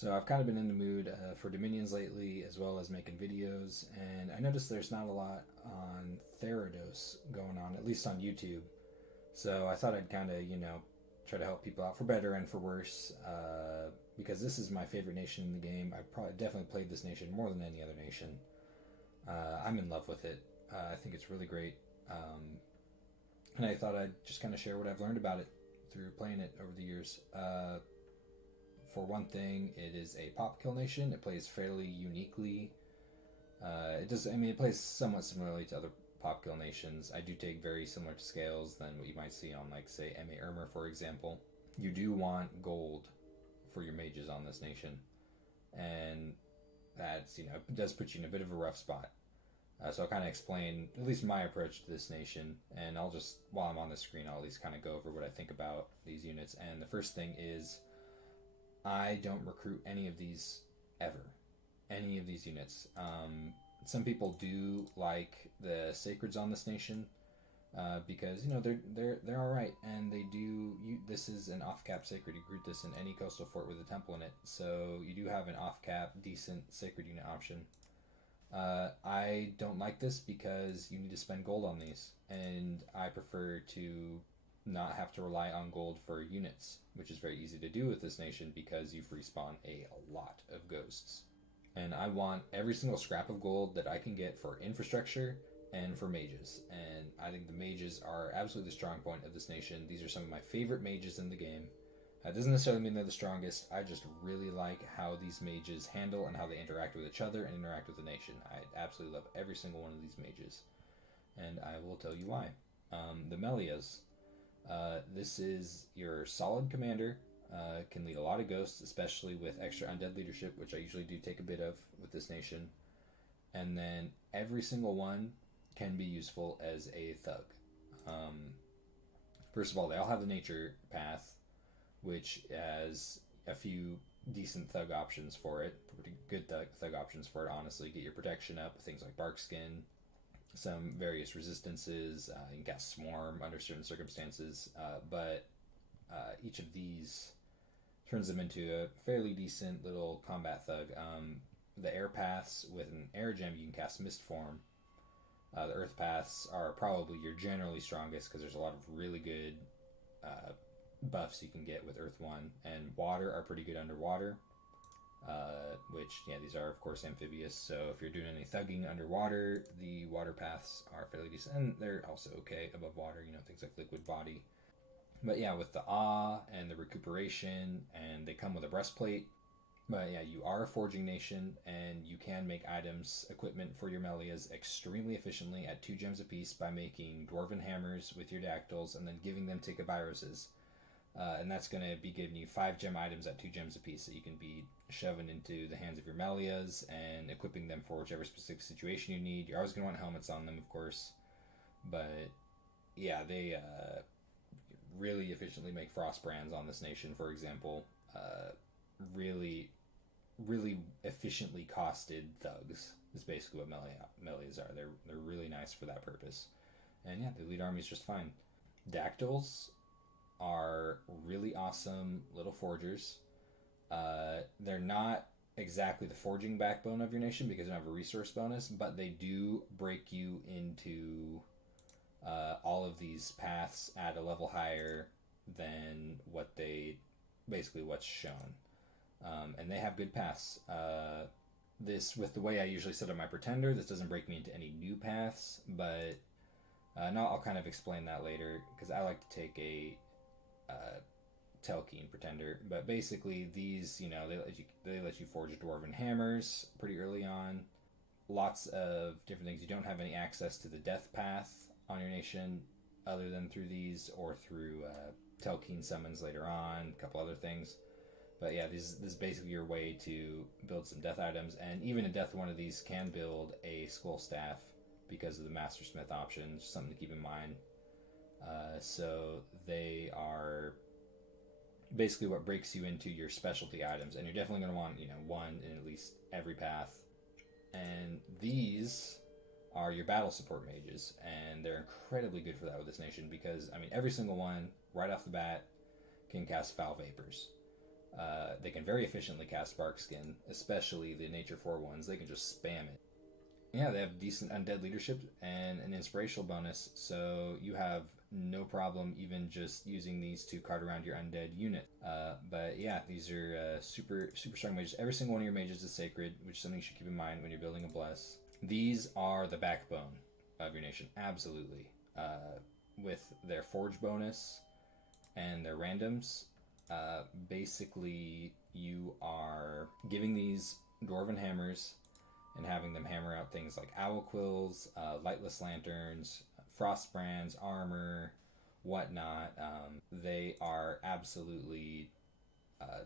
So I've kind of been in the mood for Dominions lately, as well as making videos, and I noticed there's not a lot on Therodos going on, at least on YouTube. So I thought I'd kind of, try to help people out for better and for worse, because this is my favorite nation in the game. I've probably definitely played this nation more than any other nation. I'm in love with it. I think it's really great, and I thought I'd just kind of share what I've learned about it through playing it over the years. For one thing, it is a pop kill nation. It plays fairly uniquely. It does. I mean, it plays somewhat similarly to other pop kill nations. I do take very similar to scales than what you might see on, like, say, MA Ermer, for example. You do want gold for your mages on this nation, and that's it does put you in a bit of a rough spot. So I'll kind of explain at least my approach to this nation, and I'll just, while I'm on the screen, I'll at least kind of go over what I think about these units. And the first thing is, I don't recruit any of these ever. Any of these units. Some people do like the sacreds on this nation because they're all right, and they do. This is an off-cap sacred. You recruit this in any coastal fort with a temple in it, so you do have an off-cap decent sacred unit option. I don't like this because you need to spend gold on these, and I prefer to not have to rely on gold for units, which is very easy to do with this nation because you free spawn a lot of ghosts. And I want every single scrap of gold that I can get for infrastructure and for mages. And I think the mages are absolutely the strong point of this nation. These are some of my favorite mages in the game. That doesn't necessarily mean they're the strongest. I just really like how these mages handle and how they interact with each other and interact with the nation. I absolutely love every single one of these mages. And I will tell you why. The Melias. This is your solid commander. Can lead a lot of ghosts, especially with extra undead leadership, which I usually do take a bit of with this nation. And then every single one can be useful as a thug. First of all, they all have the nature path, which has a few decent thug options for it. Pretty good thug options for it, honestly. Get your protection up with things like bark skin, some various resistances. You can cast Swarm under certain circumstances, but each of these turns them into a fairly decent little combat thug. The air paths, with an air gem, you can cast Mist Form. The earth paths are probably your generally strongest because there's a lot of really good buffs you can get with Earth 1, and water are pretty good underwater. These are, of course, amphibious, so if you're doing any thugging underwater, the water paths are fairly decent, and they're also okay above water, things like liquid body. But yeah, with the awe and the recuperation, and they come with a breastplate. But yeah, you are a forging nation, and you can make items, equipment for your Melias extremely efficiently at 2 gems apiece by making dwarven hammers with your dactyls and then giving them to Kabyroses. And that's going to be giving you 5 gem items at 2 gems apiece that you can be shoving into the hands of your Melias and equipping them for whichever specific situation you need. You're always going to want helmets on them, of course. But yeah, they really efficiently make frost brands on this nation, for example. Really efficiently costed thugs is basically what Melias are. They're really nice for that purpose. And yeah, they lead armies just fine. Dactyls are really awesome little forgers. They're not exactly the forging backbone of your nation because they don't have a resource bonus, but they do break you into all of these paths at a level higher than what's shown. And they have good paths. This, with the way I usually set up my pretender, this doesn't break me into any new paths, but now I'll kind of explain that later because I like to take a Telkeen pretender. But basically, these, they let you forge dwarven hammers pretty early on. Lots of different things. You don't have any access to the death path on your nation other than through these or through Telkeen summons later on, a couple other things. But yeah, this is basically your way to build some death items, and even in death, one of these can build a skull staff because of the Master Smith option. Just something to keep in mind. So they are basically what breaks you into your specialty items, and you're definitely going to want one in at least every path. And these are your battle support mages, and they're incredibly good for that with this nation because every single one right off the bat can cast Foul Vapors. They can very efficiently cast Bark Skin, especially the Nature 4 ones. They can just spam it. Yeah, they have decent undead leadership and an inspirational bonus, so you have no problem even just using these to card around your undead unit. But yeah, these are super strong mages. Every single one of your mages is sacred, which is something you should keep in mind when you're building a bless. These are the backbone of your nation, absolutely. With their forge bonus and their randoms, basically you are giving these dwarven hammers and having them hammer out things like owl quills, lightless lanterns, frost brands, armor, whatnot. They are absolutely.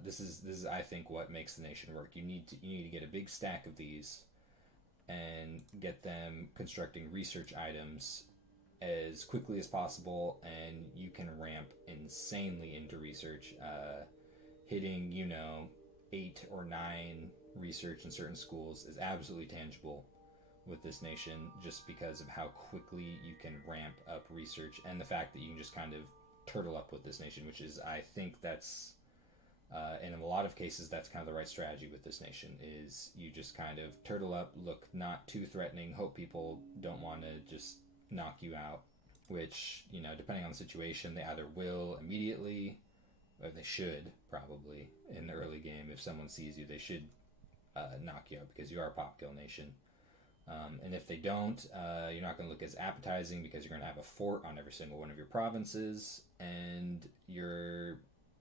This is I think what makes the nation work. You need to get a big stack of these, and get them constructing research items as quickly as possible, and you can ramp insanely into research, hitting 8 or 9 research in certain schools is absolutely tangible with this nation, just because of how quickly you can ramp up research and the fact that you can just kind of turtle up with this nation, which is, I think that's in a lot of cases that's kind of the right strategy with this nation, is you just kind of turtle up, look not too threatening, hope people don't want to just knock you out, which, depending on the situation, they either will immediately, or they should probably in the early game. If someone sees you, they should knock you out, because you are a pop kill nation. And if they don't, you're not going to look as appetizing, because you're going to have a fort on every single one of your provinces, and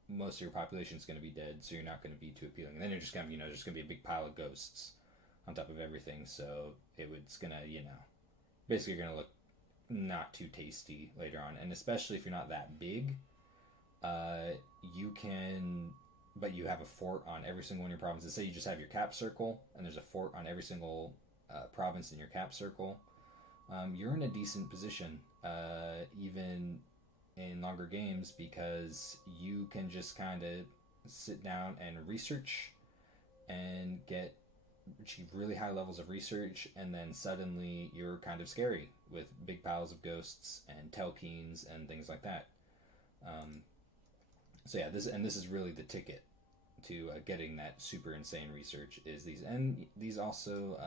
most of your population is going to be dead, so you're not going to be too appealing. And then you're just going to, there's going to be a big pile of ghosts on top of everything, so it's going to, basically you're going to look not too tasty later on. And especially if you're not that big, you can, but you have a fort on every single one of your provinces. Say you just have your cap circle, and there's a fort on every single province in your cap circle. You're in a decent position, even in longer games, because you can just kind of sit down and research and achieve really high levels of research, and then suddenly you're kind of scary with big piles of ghosts and telkeens and things like that. So yeah, this is really the ticket to getting that super insane research, is these. And these also,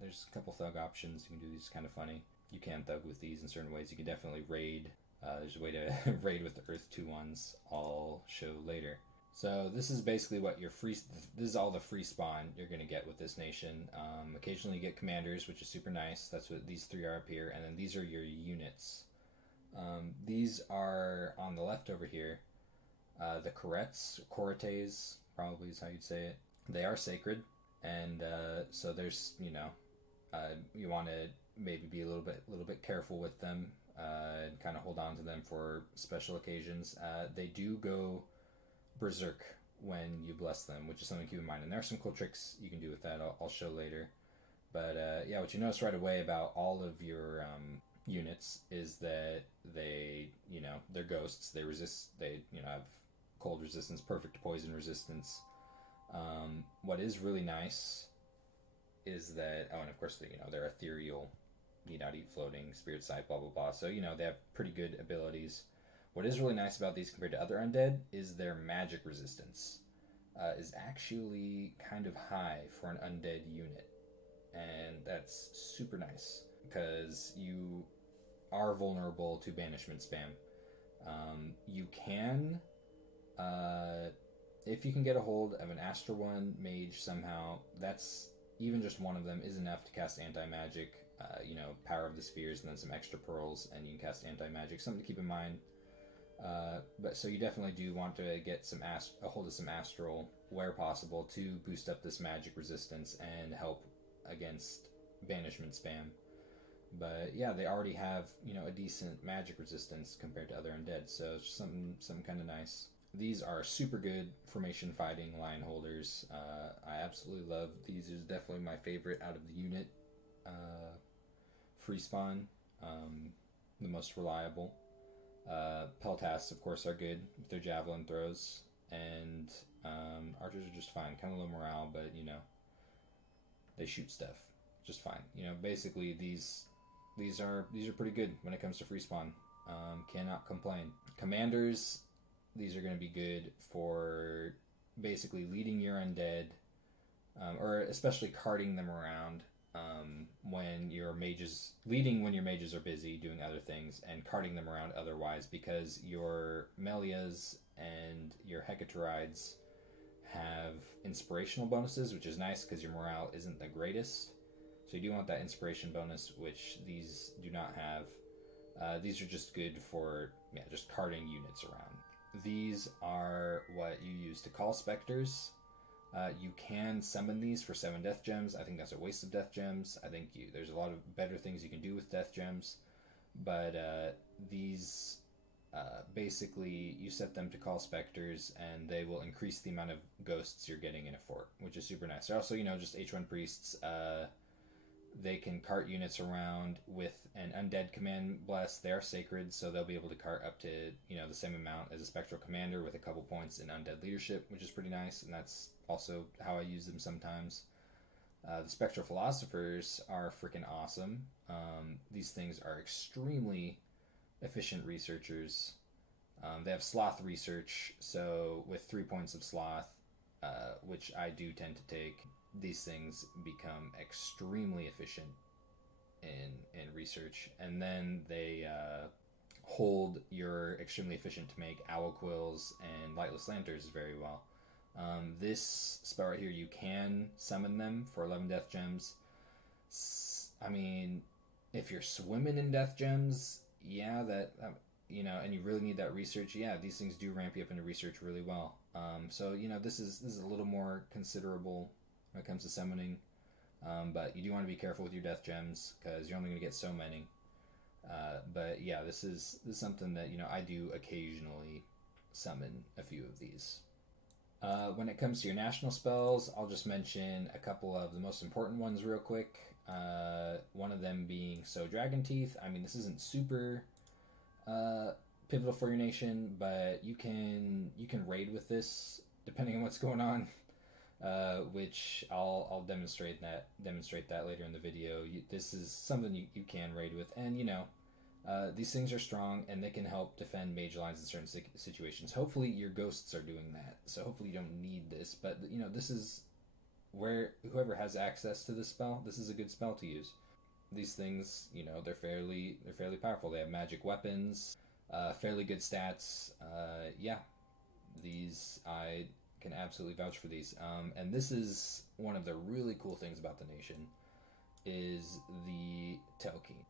there's a couple thug options. You can do these kind of funny. You can thug with these in certain ways. You can definitely raid. There's a way to raid with the Earth 2 ones, I'll show later. So this is basically what this is all the free spawn you're going to get with this nation. Occasionally you get commanders, which is super nice. That's what these 3 are up here. And then these are your units. These are on the left over here. The Coretes, probably is how you'd say it. They are sacred. And so there's, you want to maybe be a little bit careful with them. And kind of hold on to them for special occasions. They do go berserk when you bless them, which is something to keep in mind. And there are some cool tricks you can do with that I'll show later. But yeah, what you notice right away about all of your units is that they're ghosts. They resist. They have cold resistance, perfect poison resistance. What is really nice is that, and of course they're ethereal. Need not eat floating, spirit sight, blah blah blah. So they have pretty good abilities. What is really nice about these compared to other undead is their magic resistance is actually kind of high for an undead unit, and that's super nice because you are vulnerable to banishment spam. You can, if you can get a hold of an Astral One mage somehow, that's even just one of them is enough to cast anti-magic. Power of the Spheres, and then some extra pearls, and you can cast anti-magic. Something to keep in mind. But so you definitely do want to get a hold of some astral where possible to boost up this magic resistance and help against banishment spam. But yeah, they already have a decent magic resistance compared to other undead, so it's just something kind of nice. These are super good formation fighting line holders. I absolutely love these. Is definitely my favorite out of the unit. Free spawn, the most reliable. Peltasts, of course, are good with their javelin throws, and archers are just fine. Kind of low morale, but they shoot stuff just fine. Basically these are pretty good when it comes to free spawn. Cannot complain. Commanders, these are going to be good for basically leading your undead, or especially carting them around when your mages are busy doing other things, and carting them around otherwise, because your Melias and your Hecatorides have inspirational bonuses, which is nice because your morale isn't the greatest. So you do want that inspiration bonus, which these do not have. These are just good for just carting units around. These are what you use to call specters. You can summon these for 7 death gems. I think that's a waste of death gems. I think there's a lot of better things you can do with death gems. But these, basically, you set them to call specters, and they will increase the amount of ghosts you're getting in a fort, which is super nice. They're also, just H1 priests. They can cart units around with an undead command bless. They are sacred, so they'll be able to cart up to, the same amount as a spectral commander with a couple points in undead leadership, which is pretty nice, and that's also how I use them sometimes. The spectral philosophers are freaking awesome. These things are extremely efficient researchers. They have sloth research, so with 3 points of sloth, which I do tend to take, these things become extremely efficient in research. And then they hold your extremely efficient to make owl quills and lightless lanterns very well. This spell right here, you can summon them for 11 death gems. I mean, if you're swimming in death gems, and you really need that research, these things do ramp you up into research really well. So this is a little more considerable when it comes to summoning, but you do want to be careful with your death gems because you're only going to get so many. But this is something that I do occasionally summon a few of these. When it comes to your national spells, I'll just mention a couple of the most important ones real quick. One of them being Dragon Teeth. I mean, this isn't super pivotal for your nation, but you can raid with this depending on what's going on. Which I'll demonstrate that later in the video. This is something you can raid with, and these things are strong and they can help defend mage lines in certain situations. Hopefully your ghosts are doing that, so hopefully you don't need this. But this is where whoever has access to this spell, this is a good spell to use. These things, they're fairly powerful. They have magic weapons, fairly good stats. These I can absolutely vouch for these. And this is one of the really cool things about the nation is the Telkeen.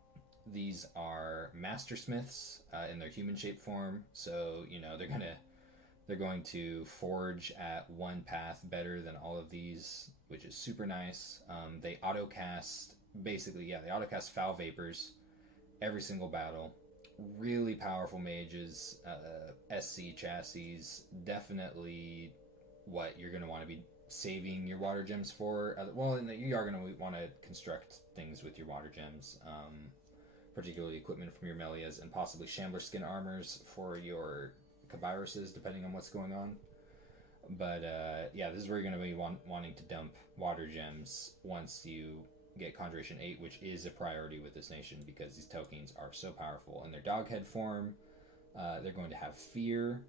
These are mastersmiths in their human shape form, so they're going to forge at one path better than all of these, which is super nice. They autocast foul vapors every single battle. Really powerful mages. SC chassis, definitely what you're going to want to be saving your water gems for. You are going to want to construct things with your water gems, particularly equipment from your Melias, and possibly Shambler skin armors for your Kabiruses, depending on what's going on. But this is where you're going to be wanting to dump water gems once you get Conjuration 8, which is a priority with this nation because these Telkeens are so powerful. In their doghead form, they're going to have fear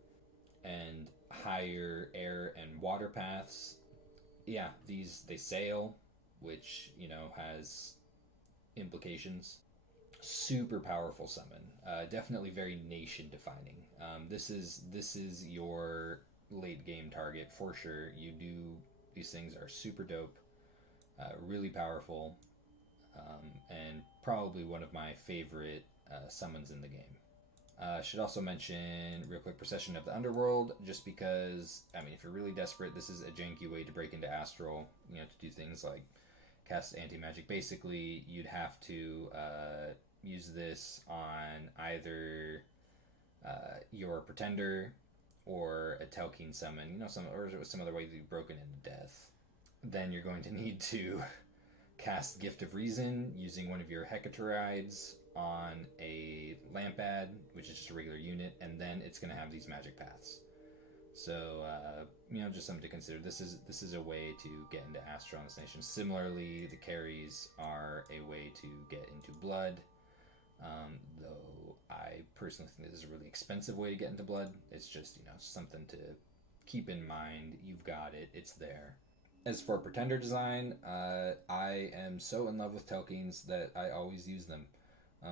and higher air and water paths. They sail, which has implications. Super powerful summon. Definitely very nation defining. This is your late game target for sure. These things are super dope, really powerful, and probably one of my favorite summons in the game. Should also mention real quick Procession of the Underworld, just because, if you're really desperate, this is a janky way to break into Astral, to do things like cast anti-magic. Basically, you'd have to use this on either your Pretender or a Telkeen summon, some other way to be broken into death. Then you're going to need to cast Gift of Reason using one of your Hecatorides on a Lampad, which is just a regular unit, and then it's going to have these magic paths. So, just something to consider. This is a way to get into Astral in this nation. Similarly, the carries are a way to get into Blood, though I personally think this is a really expensive way to get into Blood. It's just, something to keep in mind you've got it. It's there. As for pretender design, I am so in love with tokens that I always use them.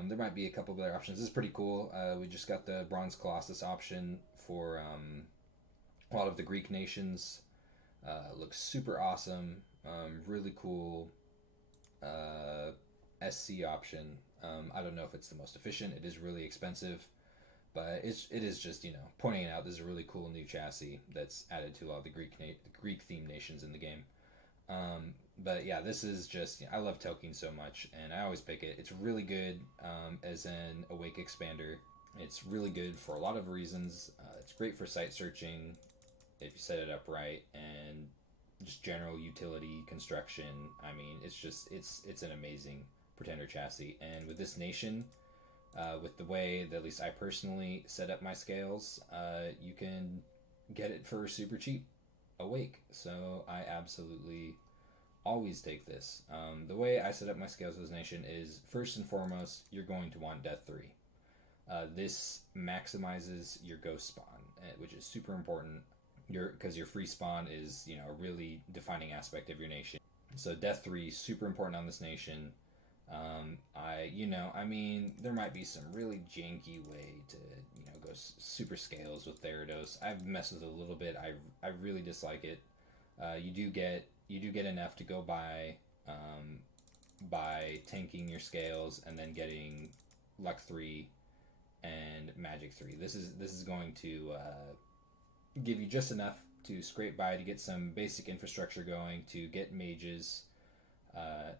There might be a couple of other options. This is pretty cool. We just got the Bronze Colossus option for a lot of the Greek nations. Looks super awesome. Really cool SC option. I don't know if it's the most efficient. It is really expensive, but it is just, pointing it out. This is a really cool new chassis that's added to a lot of the Greek themed nations in the game. But yeah, this is just, I love Tolkien so much, and I always pick it. It's really good as an Awake expander. It's really good for a lot of reasons. It's great for site searching if you set it up right, and just general utility construction. I mean, it's an amazing pretender chassis. And with this nation, with the way that at least I personally set up my scales, you can get it for super cheap Awake. So I absolutely always take this. The way I set up my scales with this nation is, first and foremost, you're going to want Death 3. This maximizes your ghost spawn, which is super important because your free spawn is, a really defining aspect of your nation. So Death 3 super important on this nation. There might be some really janky way to, go super scales with Therodos. I've messed with it a little bit. I really dislike it. You do get enough to go by tanking your scales and then getting Luck 3 and Magic 3. This is going to give you just enough to scrape by to get some basic infrastructure going, to get mages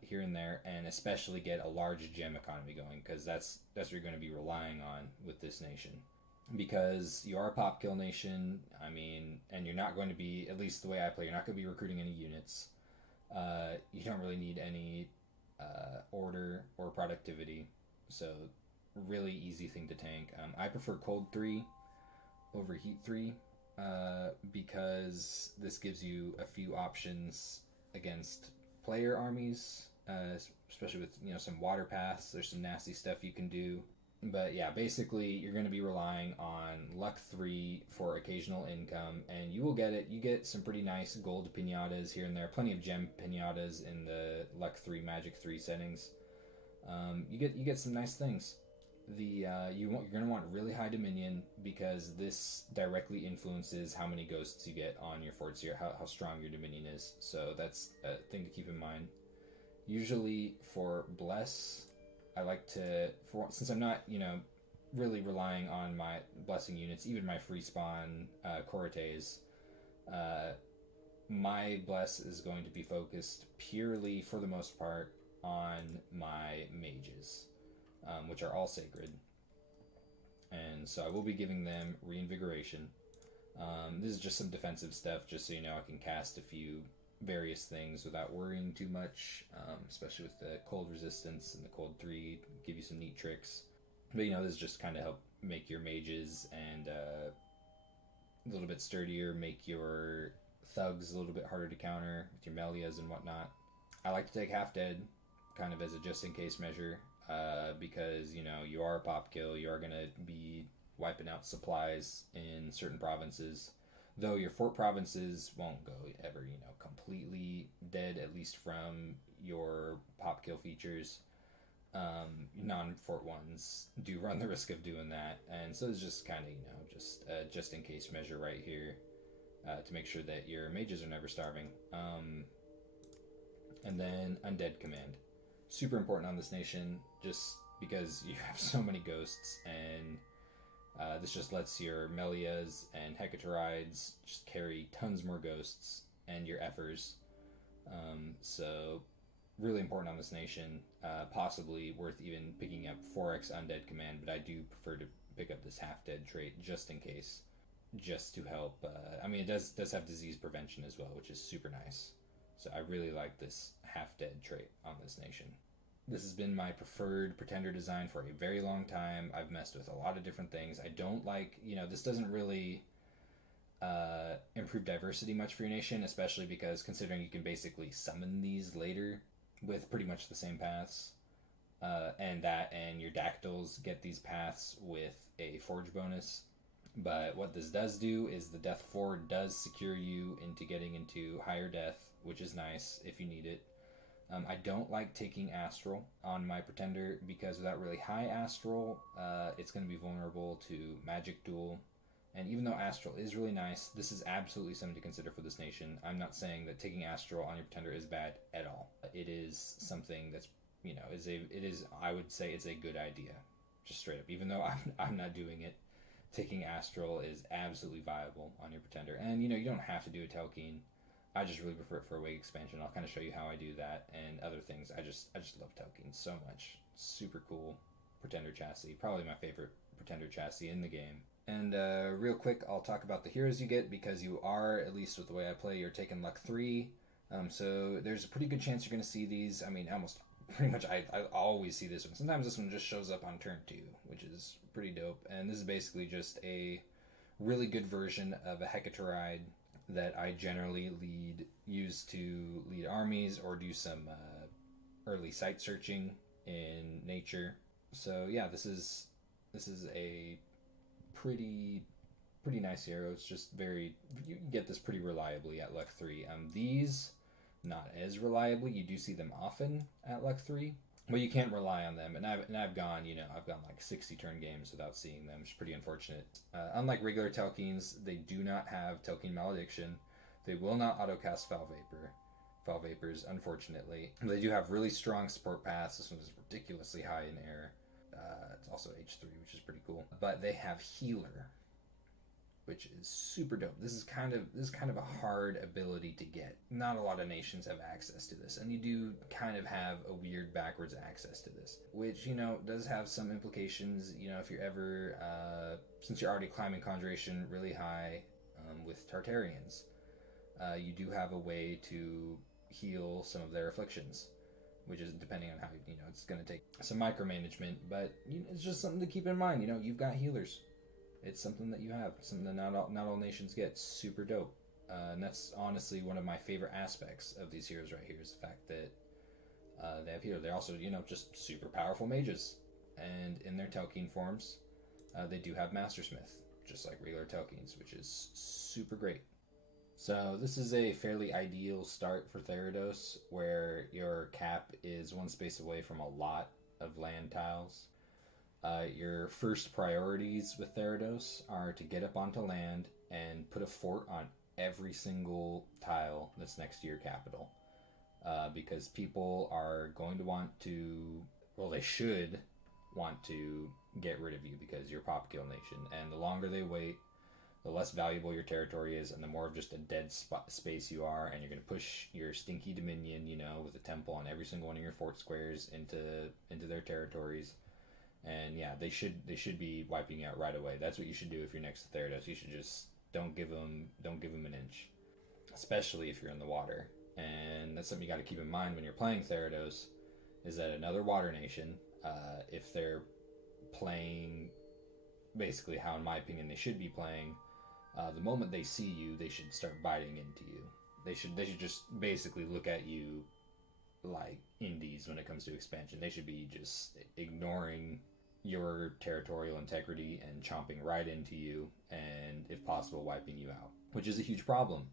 here and there, and especially get a large gem economy going, because that's what you're going to be relying on with this nation. Because you are a pop kill nation, and you're not going to be, at least the way I play, you're not going to be recruiting any units. You don't really need any order or productivity, so really easy thing to tank. I prefer Cold 3 over Heat 3, because this gives you a few options against player armies, especially with some water paths. There's some nasty stuff you can do. But yeah, basically you're going to be relying on Luck 3 for occasional income, and you will get it. You get some pretty nice gold pinatas here and there, plenty of gem pinatas in the Luck 3 Magic 3 settings. You get some nice things. You're going to want really high Dominion, because this directly influences how many ghosts you get on your forts here, how strong your Dominion is. So that's a thing to keep in mind. Usually for Bless, I like to, since I'm not, really relying on my blessing units, even my free spawn Corates, my Bless is going to be focused purely, for the most part, on my mages, which are all sacred. And so I will be giving them reinvigoration. This is just some defensive stuff, just so I can cast a few various things without worrying too much, especially with the cold resistance and the cold 3, give you some neat tricks. But this is just kind of help make your mages and a little bit sturdier, make your thugs a little bit harder to counter with your Melias and whatnot. I like to take Half Dead kind of as a just in case measure, because you are a pop kill, you are going to be wiping out supplies in certain provinces. Though your fort provinces won't go ever, completely dead, at least from your pop kill features. Non-fort ones do run the risk of doing that. And so it's just kind of, just a just-in-case measure right here to make sure that your mages are never starving. And then Undead Command. Super important on this nation, just because you have so many ghosts, and this just lets your Melias and Hecatorides just carry tons more ghosts, and your Effers. So really important on this nation. Possibly worth even picking up 4x Undead Command, but I do prefer to pick up this Half Dead trait just in case, just to help. It does have disease prevention as well, which is super nice. So I really like this Half Dead trait on this nation. This has been my preferred pretender design for a very long time. I've messed with a lot of different things. I don't like, this doesn't really improve diversity much for your nation, especially because considering you can basically summon these later with pretty much the same paths. And your Dactyls get these paths with a forge bonus. But what this does do is the Death 4 does secure you into getting into higher death, which is nice if you need it. I don't like taking Astral on my Pretender because without really high Astral, it's going to be vulnerable to Magic Duel. And even though Astral is really nice, this is absolutely something to consider for this nation. I'm not saying that taking Astral on your Pretender is bad at all. It is something that's, I would say it's a good idea, just straight up. Even though I'm not doing it, taking Astral is absolutely viable on your Pretender. And, you don't have to do a Telkeen. I just really prefer it for a Wake expansion. I'll kind of show you how I do that and other things. I just love Telkeen so much. Super cool Pretender chassis. Probably my favorite Pretender chassis in the game. And real quick, I'll talk about the heroes you get, because you are, at least with the way I play, you're taking luck 3. So there's a pretty good chance you're going to see these. I mean, almost pretty much I always see this one. Sometimes this one just shows up on turn 2, which is pretty dope. And this is basically just a really good version of a Hecatoride that I generally use to lead armies or do some early site searching in nature. So yeah, this is a pretty nice hero. It's just you get this pretty reliably at luck 3. These not as reliably. You do see them often at luck 3, but you can't rely on them. And I've gone like 60 turn games without seeing them, which is pretty unfortunate. Unlike regular Telkeens, they do not have Telkeen Malediction. They will not autocast Foul Vapors, unfortunately. They do have really strong support paths. This one is ridiculously high in air. It's also H3, which is pretty cool. But they have Healer, which is super dope. This is kind of a hard ability to get. Not a lot of nations have access to this, and you do kind of have a weird backwards access to this, which does have some implications. If you're ever since you're already climbing Conjuration really high with Tartarians, you do have a way to heal some of their afflictions, which is depending on how it's going to take some micromanagement, but it's just something to keep in mind. You've got healers. It's something that you have, something that not all nations get. Super dope. And that's honestly one of my favorite aspects of these heroes right here, is the fact that they have healer. They're also, just super powerful mages. And in their Telkeen forms, they do have Mastersmith, just like regular Telkeens, which is super great. So this is a fairly ideal start for Therodos, where your cap is one space away from a lot of land tiles. Your first priorities with Therodos are to get up onto land and put a fort on every single tile that's next to your capital. Because people are going to want to, they should want to get rid of you because you're Pop Kill Nation. And the longer they wait, the less valuable your territory is, and the more of just a dead space you are, and you're going to push your stinky Dominion, with a temple on every single one of your fort squares into their territories. And yeah, they should be wiping you out right away. That's what you should do if you're next to Therodos. You should just don't give them an inch, especially if you're in the water. And that's something you got to keep in mind when you're playing Therodos, is that another water nation, if they're playing basically how, in my opinion, they should be playing, the moment they see you, they should start biting into you. They should just basically look at you like indies when it comes to expansion. They should be just ignoring your territorial integrity and chomping right into you, and if possible wiping you out, which is a huge problem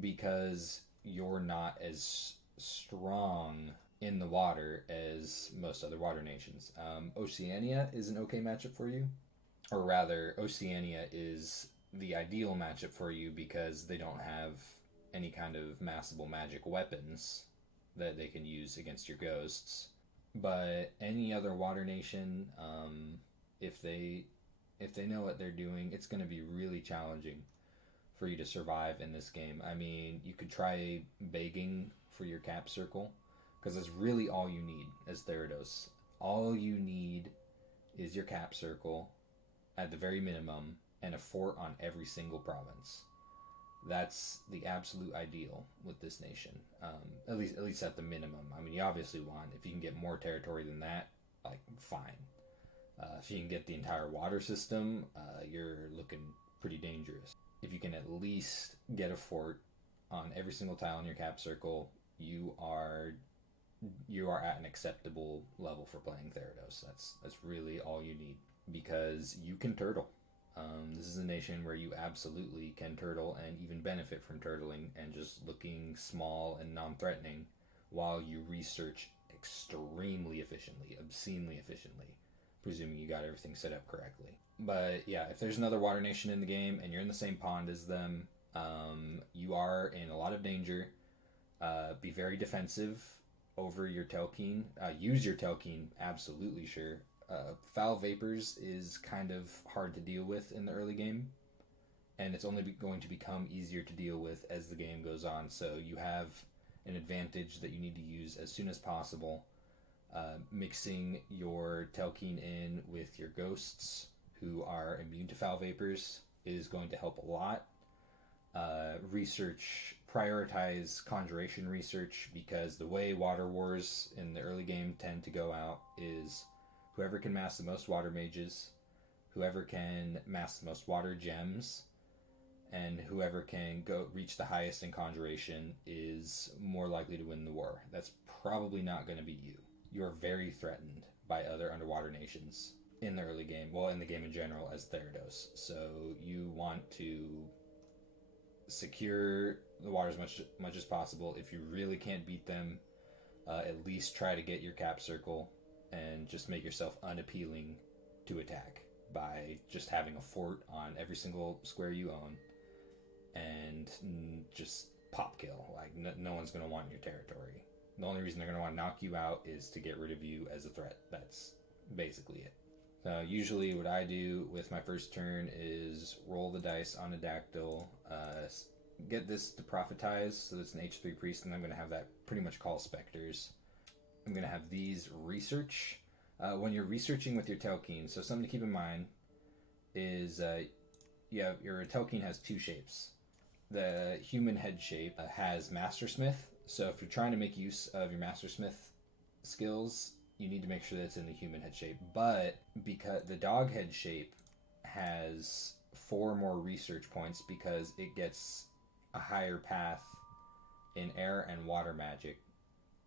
because you're not as strong in the water as most other water nations. Oceania is an okay matchup for you, or rather Oceania is the ideal matchup for you because they don't have any kind of massable magic weapons that they can use against your ghosts. But any other water nation, if they know what they're doing, it's going to be really challenging for you to survive in this game. I mean, you could try begging for your cap circle, because that's really all you need as Therodos. All you need is your cap circle at the very minimum, and a fort on every single province. That's the absolute ideal with this nation, at least at the minimum. I mean, you obviously want, if you can get more territory than that, like, fine. If you can get the entire water system, you're looking pretty dangerous. If you can at least get a fort on every single tile in your cap circle, you are at an acceptable level for playing Therodos. That's really all you need, because you can turtle. This is a nation where you absolutely can turtle and even benefit from turtling and just looking small and non-threatening while you research extremely efficiently, obscenely efficiently, presuming you got everything set up correctly. But yeah, if there's another water nation in the game and you're in the same pond as them, you are in a lot of danger. Be very defensive over your Telkeen. Use your Telkeen, absolutely sure. Foul Vapors is kind of hard to deal with in the early game, and it's only going to become easier to deal with as the game goes on. So you have an advantage that you need to use as soon as possible. Mixing your Telkeen in with your ghosts, who are immune to Foul Vapors, is going to help a lot. Prioritize conjuration research, because the way water wars in the early game tend to go out is whoever can mass the most water mages, whoever can mass the most water gems, and whoever can go reach the highest in conjuration is more likely to win the war. That's probably not going to be you. You're very threatened by other underwater nations in the early game, well, in the game in general, as Therodos. So you want to secure the water as much as possible. If you really can't beat them, at least try to get your cap circle and just make yourself unappealing to attack by just having a fort on every single square you own and just pop kill. Like, no one's going to want your territory. The only reason they're going to want to knock you out is to get rid of you as a threat. That's basically it. Usually what I do with my first turn is roll the dice on a dactyl, get this to prophetize, so it's an H3 priest, and I'm going to have that pretty much call specters. I'm going to have these research. When you're researching with your Telkeen, so something to keep in mind is your Telkeen has two shapes. The human head shape has Mastersmith, so if you're trying to make use of your Mastersmith skills, you need to make sure that it's in the human head shape. But because the dog head shape has 4 more research points because it gets a higher path in air and water magic.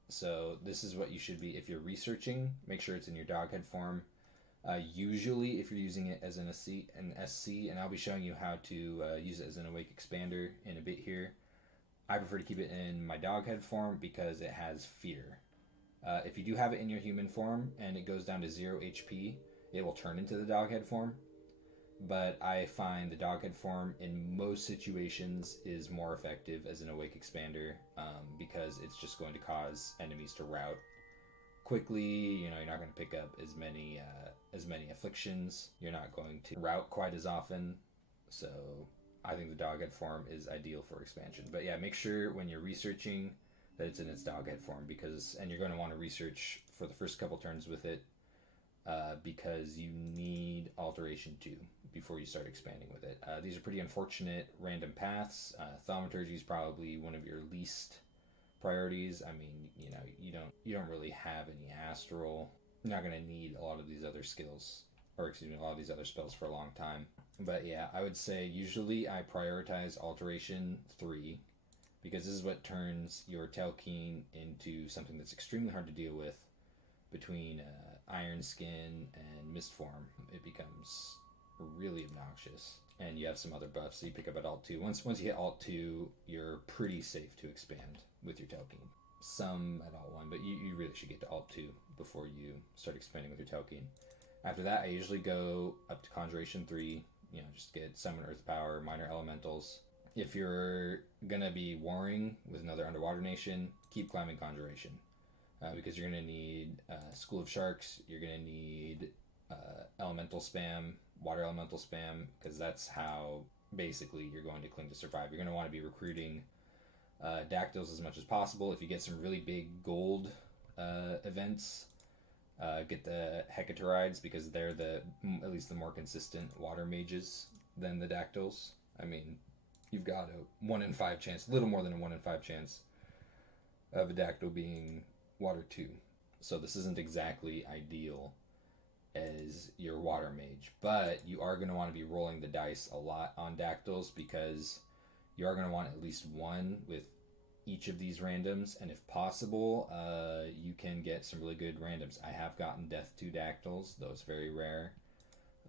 So this is what you should be if you're researching. Make sure it's in your dog head form. Usually, if you're using it as an SC, and I'll be showing you how to use it as an Awake Expander in a bit here, I prefer to keep it in my dog head form because it has fear. If you do have it in your human form and it goes down to 0 HP, it will turn into the doghead form. But I find the doghead form in most situations is more effective as an Awake Expander because it's just going to cause enemies to rout quickly. You're not going to pick up as many afflictions. You're not going to rout quite as often. So I think the doghead form is ideal for expansion. But yeah, make sure when you're researching that it's in its doghead form, and you're going to want to research for the first couple turns with it because you need Alteration 2 before you start expanding with it. These are pretty unfortunate random paths. Thaumaturgy is probably one of your least priorities. I mean, you don't really have any astral. You're not going to need a lot of these other skills, or a lot of these other spells for a long time. But yeah, I would say usually I prioritize Alteration 3, because this is what turns your Telkeen into something that's extremely hard to deal with. Between Iron Skin and Mistform, it becomes really obnoxious. And you have some other buffs, so you pick up at Alt 2. Once you hit Alt 2, you're pretty safe to expand with your Telkeen. Some at Alt 1, but you really should get to Alt 2 before you start expanding with your Telkeen. After that, I usually go up to Conjuration 3, just get Summon Earth Power, Minor Elementals. If you're going to be warring with another underwater nation, keep climbing Conjuration. Because you're going to need School of Sharks, you're going to need Elemental Spam, Water Elemental Spam, because that's how basically you're going to cling to survive. You're going to want to be recruiting Dactyls as much as possible. If you get some really big gold events, get the Hecatorides, because they're at least the more consistent water mages than the Dactyls. I mean, you've got a 1 in 5 chance, a little more than a 1 in 5 chance of a Dactyl being Water 2. So this isn't exactly ideal as your Water Mage, but you are going to want to be rolling the dice a lot on Dactyls, because you are going to want at least one with each of these randoms, and if possible, you can get some really good randoms. I have gotten Death 2 Dactyls, though it's very rare.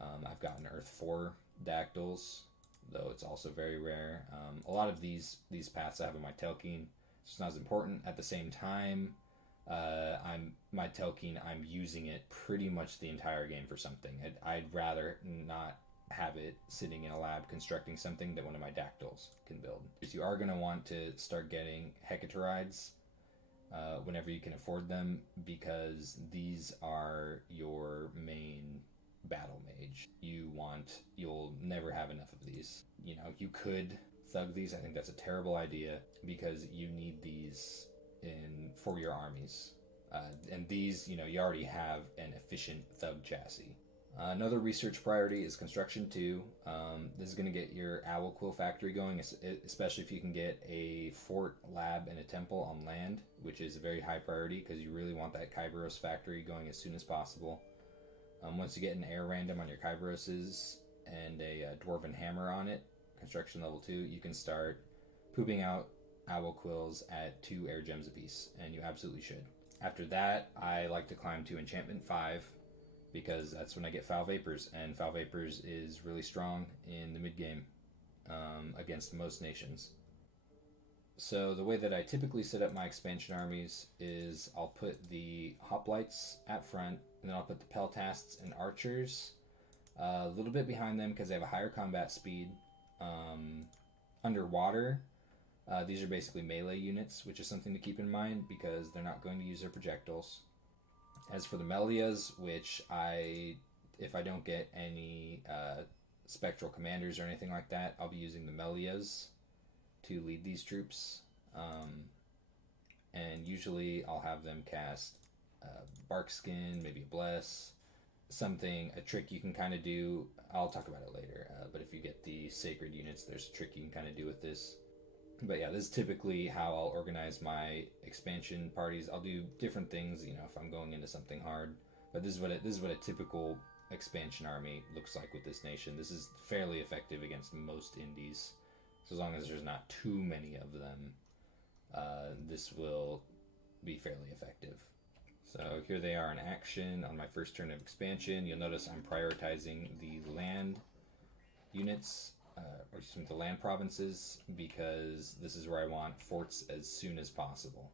I've gotten Earth 4 dactyls, though it's also very rare. A lot of these paths I have in my Telkeen, it's not as important. At the same time, my Telkeen, I'm using it pretty much the entire game for something. I'd rather not have it sitting in a lab constructing something that one of my dactyls can build. Because you are going to want to start getting Hecatorides whenever you can afford them, because these are your main battle mage. You'll never have enough of these. You know, you could thug these. I think that's a terrible idea, because you need these for your armies. And these, you know, you already have an efficient thug chassis. Another research priority is construction 2. This is going to get your owl quill factory going, especially if you can get a fort, lab, and a temple on land, which is a very high priority because you really want that Kyberos factory going as soon as possible. Once you get an air random on your Kyberoses and a dwarven hammer on it, construction level 2, you can start pooping out owl quills at 2 air gems apiece, and you absolutely should. After that, I like to climb to enchantment 5, because that's when I get Foul Vapors, and Foul Vapors is really strong in the mid-game against most nations. So the way that I typically set up my expansion armies is I'll put the Hoplites at front, and then I'll put the Peltasts and Archers a little bit behind them because they have a higher combat speed. Underwater, these are basically melee units, which is something to keep in mind because they're not going to use their projectiles. As for the Melias, which if I don't get any spectral commanders or anything like that, I'll be using the Melias to lead these troops. And usually I'll have them cast Barkskin, maybe a Bless, a trick you can kind of do. I'll talk about it later, but if you get the sacred units, there's a trick you can kind of do with this. But yeah, this is typically how I'll organize my expansion parties. I'll do different things, you know, if I'm going into something hard. But this is what a typical expansion army looks like with this nation. This is fairly effective against most indies. So as long as there's not too many of them, this will be fairly effective. So here they are in action on my first turn of expansion. You'll notice I'm prioritizing the land units, or the land provinces, because this is where I want forts as soon as possible.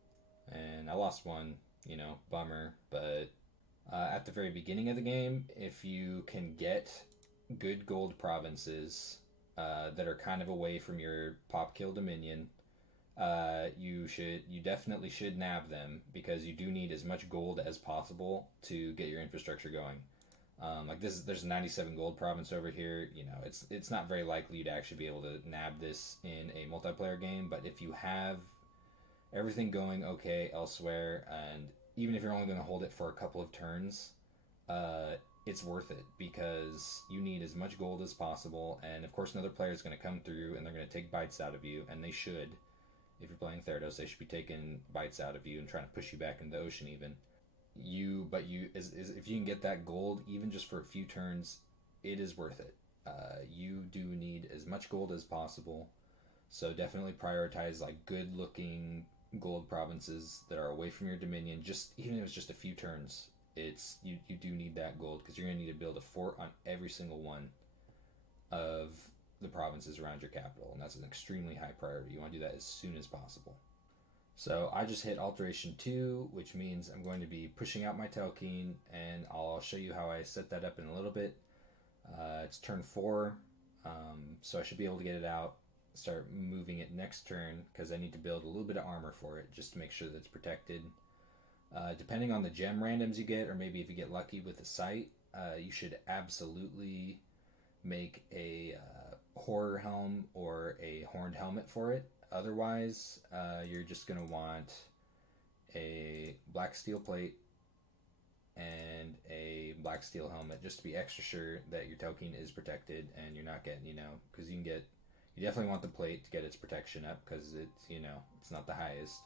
And I lost one, you know, bummer, but at the very beginning of the game, if you can get good gold provinces that are kind of away from your pop kill dominion, you definitely should nab them, because you do need as much gold as possible to get your infrastructure going. Like there's a 97 gold province over here. You know, it's not very likely you'd actually be able to nab this in a multiplayer game, but if you have everything going okay elsewhere, and even if you're only going to hold it for a couple of turns, it's worth it, because you need as much gold as possible. And of course another player is going to come through and they're going to take bites out of you, and they should. If you're playing Therodos, they should be taking bites out of you and trying to push you back into the ocean even. If you can get that gold, even just for a few turns, it is worth it. You do need as much gold as possible, so definitely prioritize like good looking gold provinces that are away from your dominion. Even if it's just a few turns, you do need that gold, because you're going to need to build a fort on every single one of the provinces around your capital, and that's an extremely high priority. You want to do that as soon as possible. So I just hit Alteration 2, which means I'm going to be pushing out my Telkeen, and I'll show you how I set that up in a little bit. It's turn 4, so I should be able to get it out, start moving it next turn, because I need to build a little bit of armor for it, just to make sure that it's protected. Depending on the gem randoms you get, or maybe if you get lucky with the site, you should absolutely make a horror helm or a horned helmet for it. Otherwise, you're just going to want a black steel plate and a black steel helmet, just to be extra sure that your Telkeen is protected and you're not getting, because you definitely want the plate to get its protection up, because it's not the highest.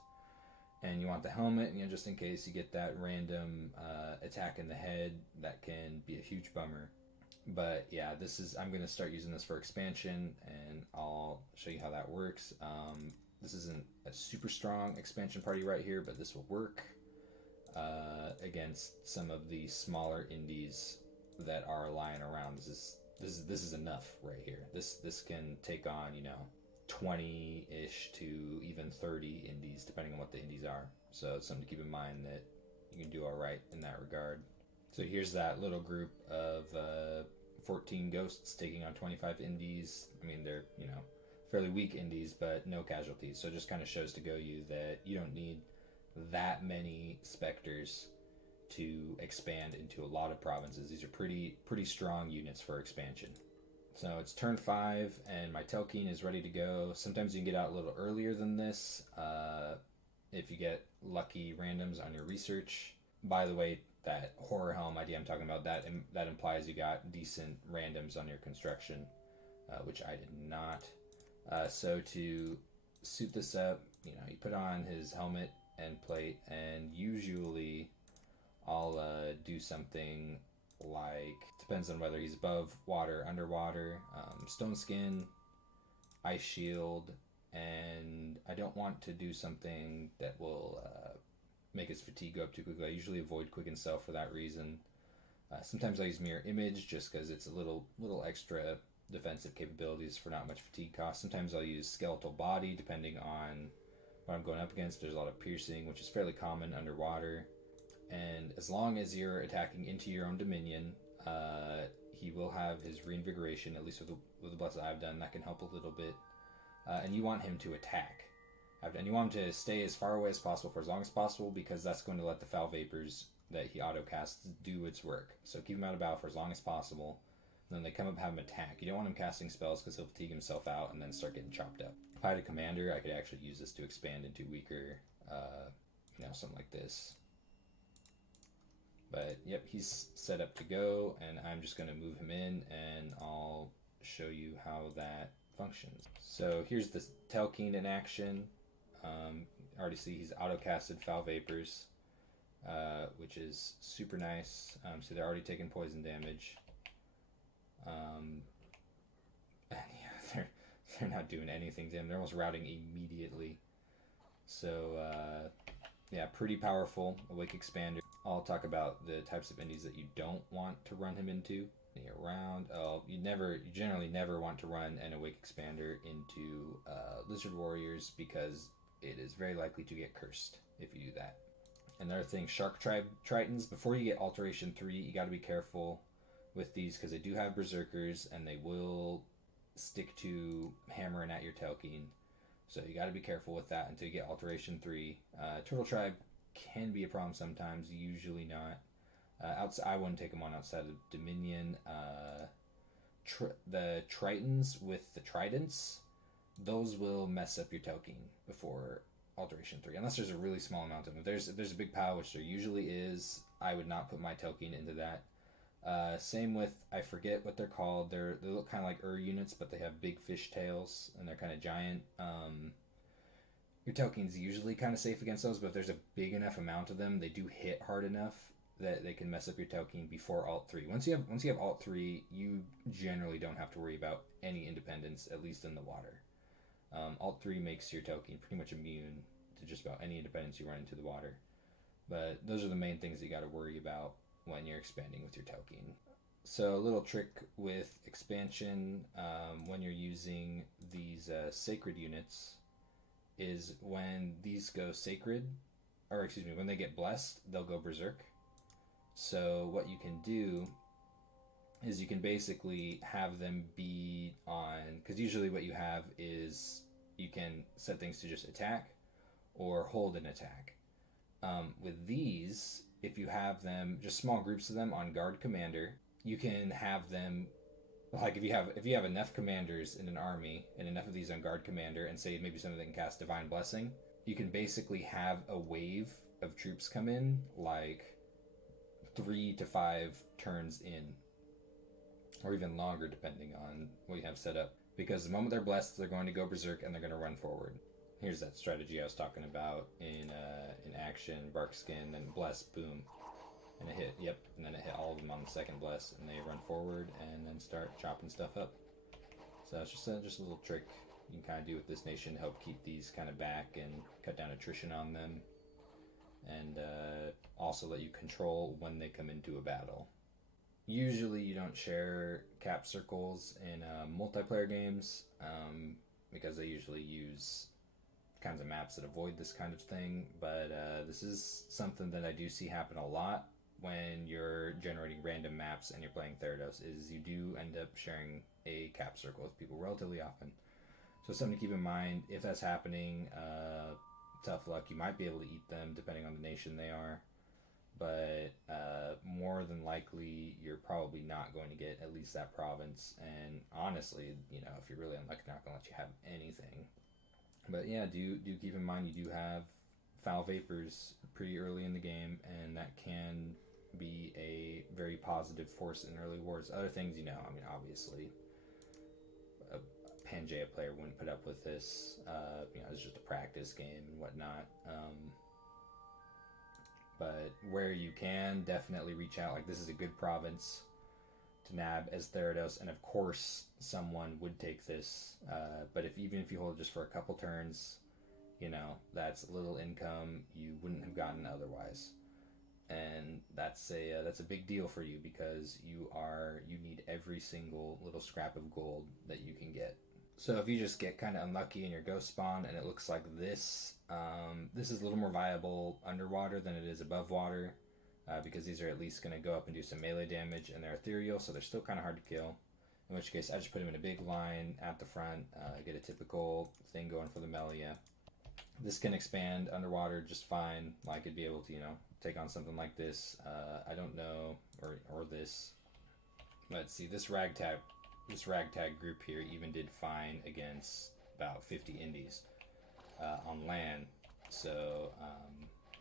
And you want the helmet, just in case you get that random attack in the head, that can be a huge bummer. But yeah, I'm going to start using this for expansion, and I'll show you how that works. This isn't a super strong expansion party right here, but this will work against some of the smaller indies that are lying around. This this is enough right here. This can take on, you know, 20-ish to even 30 indies, depending on what the indies are. So it's something to keep in mind, that you can do all right in that regard. So here's that little group of 14 ghosts taking on 25 indies. I mean, they're, you know, fairly weak indies, but no casualties. So it just kind of shows to go you that you don't need that many specters to expand into a lot of provinces. These are pretty strong units for expansion. So it's turn 5, and my Telkeen is ready to go. Sometimes you can get out a little earlier than this if you get lucky randoms on your research. By the way, that horror helm idea I'm talking about, that implies you got decent randoms on your construction, which I did not. So to suit this up, you know, you put on his helmet and plate, and usually I'll do something like, depends on whether he's above water, underwater, stone skin, ice shield, and I don't want to do something that will make his fatigue go up too quickly. I usually avoid quicken self for that reason. Sometimes I use mirror image just because it's a little extra defensive capabilities for not much fatigue cost. Sometimes I'll use skeletal body depending on what I'm going up against. There's a lot of piercing, which is fairly common underwater. And as long as you're attacking into your own dominion, he will have his reinvigoration, at least with the bless I've done. That can help a little bit. And you want him to attack. And you want him to stay as far away as possible for as long as possible, because that's going to let the foul vapors that he auto-casts do its work. So keep him out of battle for as long as possible. And then they come up and have him attack. You don't want him casting spells because he'll fatigue himself out and then start getting chopped up. If I had a commander, I could actually use this to expand into weaker, you know, something like this. But yep, he's set up to go, and I'm just going to move him in, and I'll show you how that functions. So here's the Telkeen in action. Already see he's auto-casted Foul Vapors, which is super nice. So they're already taking poison damage. And yeah, they're not doing anything to him. They're almost routing immediately. So yeah, pretty powerful Awake Expander. I'll talk about the types of indies that you don't want to run him into. Around, you generally never want to run an Awake Expander into Lizard Warriors, because it is very likely to get cursed if you do that. Another thing, Shark Tribe Tritons, before you get Alteration 3, you got to be careful with these, because they do have Berserkers, and they will stick to hammering at your Telkeen. So you got to be careful with that until you get Alteration 3. Turtle Tribe can be a problem sometimes, usually not. I wouldn't take them on outside of Dominion. The Tritons with the Tridents, those will mess up your Telkeen before Alteration 3, unless there's a really small amount of them. If there's a big pile, which there usually is, I would not put my Telkeen into that. Same with, I forget what they're called. They look kind of like units, but they have big fish tails, and they're kind of giant. Your Telkeen's usually kind of safe against those, but if there's a big enough amount of them, they do hit hard enough that they can mess up your Telkeen before Alt 3. Once you have Alt 3, you generally don't have to worry about any independence, at least in the water. Alt 3 makes your Telkeen pretty much immune to just about any independence you run into the water. But those are the main things you got to worry about when you're expanding with your Telkeen. So a little trick with expansion when you're using these sacred units is when these go sacred, or excuse me, when they get blessed, they'll go berserk. So what you can do is you can basically have them be on, because usually what you have is you can set things to just attack or hold an attack. With these, if you have them, just small groups of them on guard commander, you can have them, like if you have enough commanders in an army and enough of these on guard commander, and say maybe some of them can cast Divine Blessing, you can basically have a wave of troops come in like 3 to 5 turns in, or even longer depending on what you have set up, because the moment they're blessed, they're going to go berserk and they're going to run forward. Here's that strategy I was talking about in action. Bark Skin, then bless, boom, and it hit, yep, and then it hit all of them on the second bless, and they run forward and then start chopping stuff up. So it's just a little trick you can kind of do with this nation to help keep these kind of back and cut down attrition on them, and also let you control when they come into a battle. Usually you don't share cap circles in multiplayer games because they usually use kinds of maps that avoid this kind of thing, but this is something that I do see happen a lot when you're generating random maps and you're playing Therodos, is you do end up sharing a cap circle with people relatively often. So something to keep in mind. If that's happening, tough luck. You might be able to eat them depending on the nation they are, but more than likely you're probably not going to get at least that province. And honestly, if you're really unlucky, they're not going to let you have anything. But yeah, do keep in mind you do have foul vapors pretty early in the game, and that can be a very positive force in early wars. Other things, obviously, a Pangea player wouldn't put up with this. It's just a practice game and whatnot. But where you can, definitely reach out. Like, this is a good province to nab as Therodos, and of course someone would take this. But even if you hold it just for a couple turns, that's little income you wouldn't have gotten otherwise, and that's a big deal for you because you need every single little scrap of gold that you can get. So if you just get kind of unlucky in your ghost spawn and it looks like this, this is a little more viable underwater than it is above water, because these are at least going to go up and do some melee damage, and they're ethereal, so they're still kind of hard to kill. In which case, I just put them in a big line at the front, get a typical thing going for the Melia. This can expand underwater just fine. Like, it'd be able to, take on something like this. I don't know, or this. Let's see, this ragtag group here even did fine against about 50 indies on land. So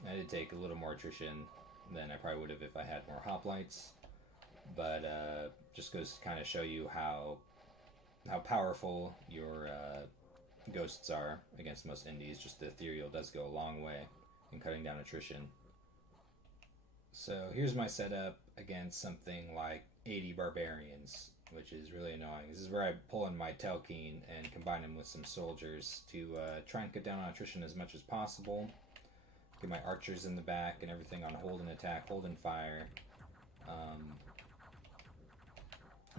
I did take a little more attrition than I probably would have if I had more hoplites. But just goes to kind of show you how powerful your ghosts are against most indies. Just the ethereal does go a long way in cutting down attrition. So here's my setup against something like 80 barbarians, which is really annoying. This is where I pull in my Telkeen and combine them with some soldiers to try and cut down on attrition as much as possible. Get my archers in the back and everything on hold and attack, hold and fire.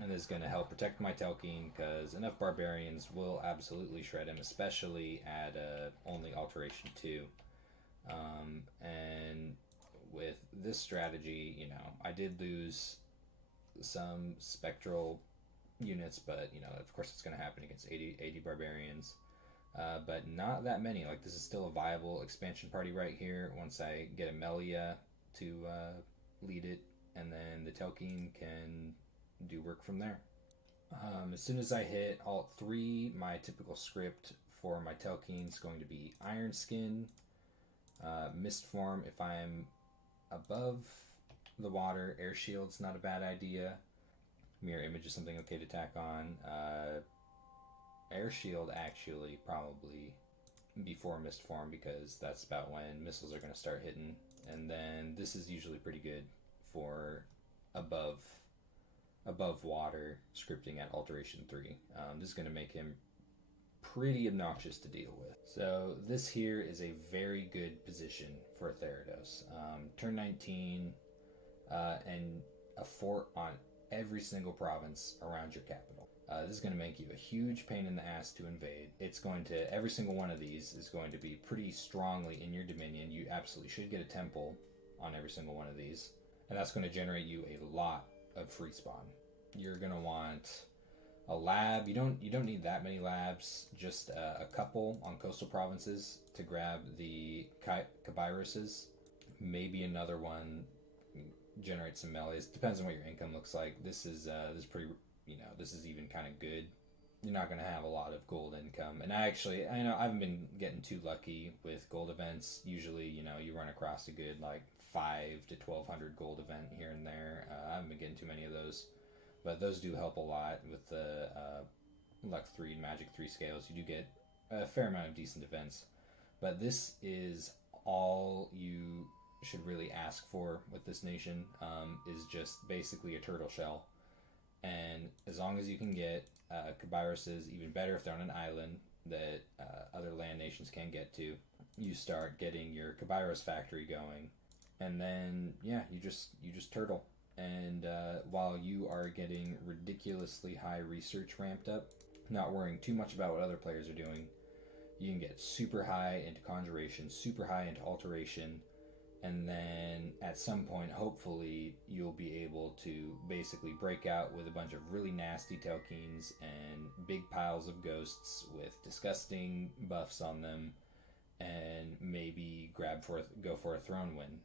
And this is going to help protect my Telkeen, because enough barbarians will absolutely shred him, especially at only alteration 2. And with this strategy, I did lose some spectral units, but of course it's going to happen against 80 barbarians, but not that many. Like, this is still a viable expansion party right here once I get a Melia to lead it, and then the Telkeen can do work from there. As soon as I hit Alt 3, my typical script for my Telkeen is going to be Iron Skin, Mist Form if I'm above the water. Air Shield's not a bad idea. Mirror Image is something okay to tack on. Air Shield actually probably before Mist Form, because that's about when missiles are going to start hitting. And then this is usually pretty good for above water scripting at alteration 3. This is going to make him pretty obnoxious to deal with. So this here is a very good position for Therodos. Turn 19 and a fort on every single province around your capital. This is going to make you a huge pain in the ass to invade. It's going to, every single one of these is going to be pretty strongly in your dominion. You absolutely should get a temple on every single one of these, and that's going to generate you a lot of free spawn. You're going to want a lab. You don't need that many labs, just a couple on coastal provinces to grab the Kabiruses. Maybe another one, generate some melees. Depends on what your income looks like. This is pretty, this is even kind of good. You're not going to have a lot of gold income. And I haven't been getting too lucky with gold events. Usually, you run across a good like 5 to 1200 gold event here and there. I haven't been getting too many of those, but those do help a lot with the Luck 3 and Magic 3 scales. You do get a fair amount of decent events, but this is all you should really ask for with this nation, is just basically a turtle shell. And as long as you can get Kabiruses, even better if they're on an island that other land nations can get to, you start getting your Kabirus factory going. And then, yeah, you just turtle. And while you are getting ridiculously high research ramped up, not worrying too much about what other players are doing, you can get super high into conjuration, super high into alteration, and then at some point, hopefully, you'll be able to basically break out with a bunch of really nasty Telkeens and big piles of ghosts with disgusting buffs on them, and maybe go for a throne win,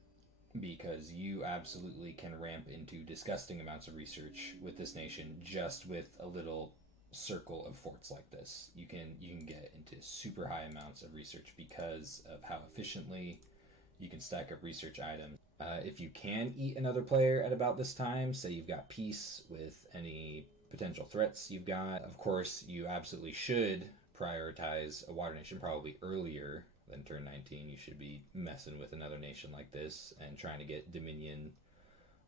because you absolutely can ramp into disgusting amounts of research with this nation just with a little circle of forts like this. You can get into super high amounts of research because of how efficiently you can stack up research items. If you can eat another player at about this time, say you've got peace with any potential threats you've got, of course you absolutely should prioritize a water nation probably earlier than turn 19. You should be messing with another nation like this and trying to get dominion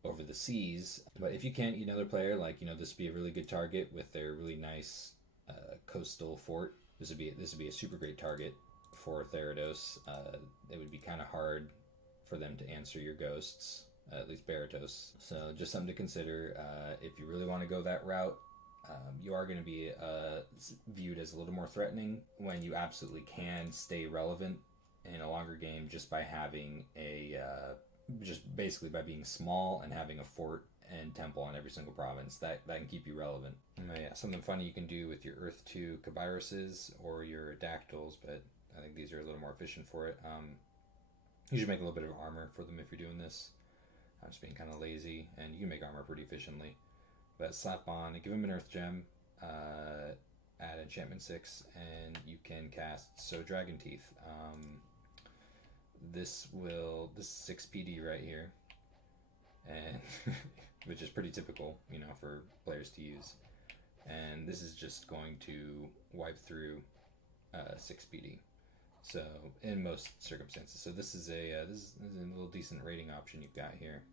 over the seas. But if you can't eat another player, like, this would be a really good target with their really nice coastal fort. This would be a super great target for Therodos. It would be kind of hard for them to answer your ghosts, at least Baratos. So just something to consider. If you really want to go that route, you are going to be viewed as a little more threatening when you absolutely can stay relevant in a longer game just by having just basically by being small and having a fort and temple on every single province. That can keep you relevant. Yeah, something funny you can do with your Earth 2 Kabiruses or your Dactyls, but I think these are a little more efficient for it. You should make a little bit of armor for them if you're doing this. I'm just being kind of lazy, and you can make armor pretty efficiently. But slap on, give him an Earth Gem, add Enchantment 6, and you can cast Sow Dragon Teeth. This is 6 PD right here, and which is pretty typical, for players to use. And this is just going to wipe through 6 PD. So in most circumstances, so this is a little decent rating option you've got here.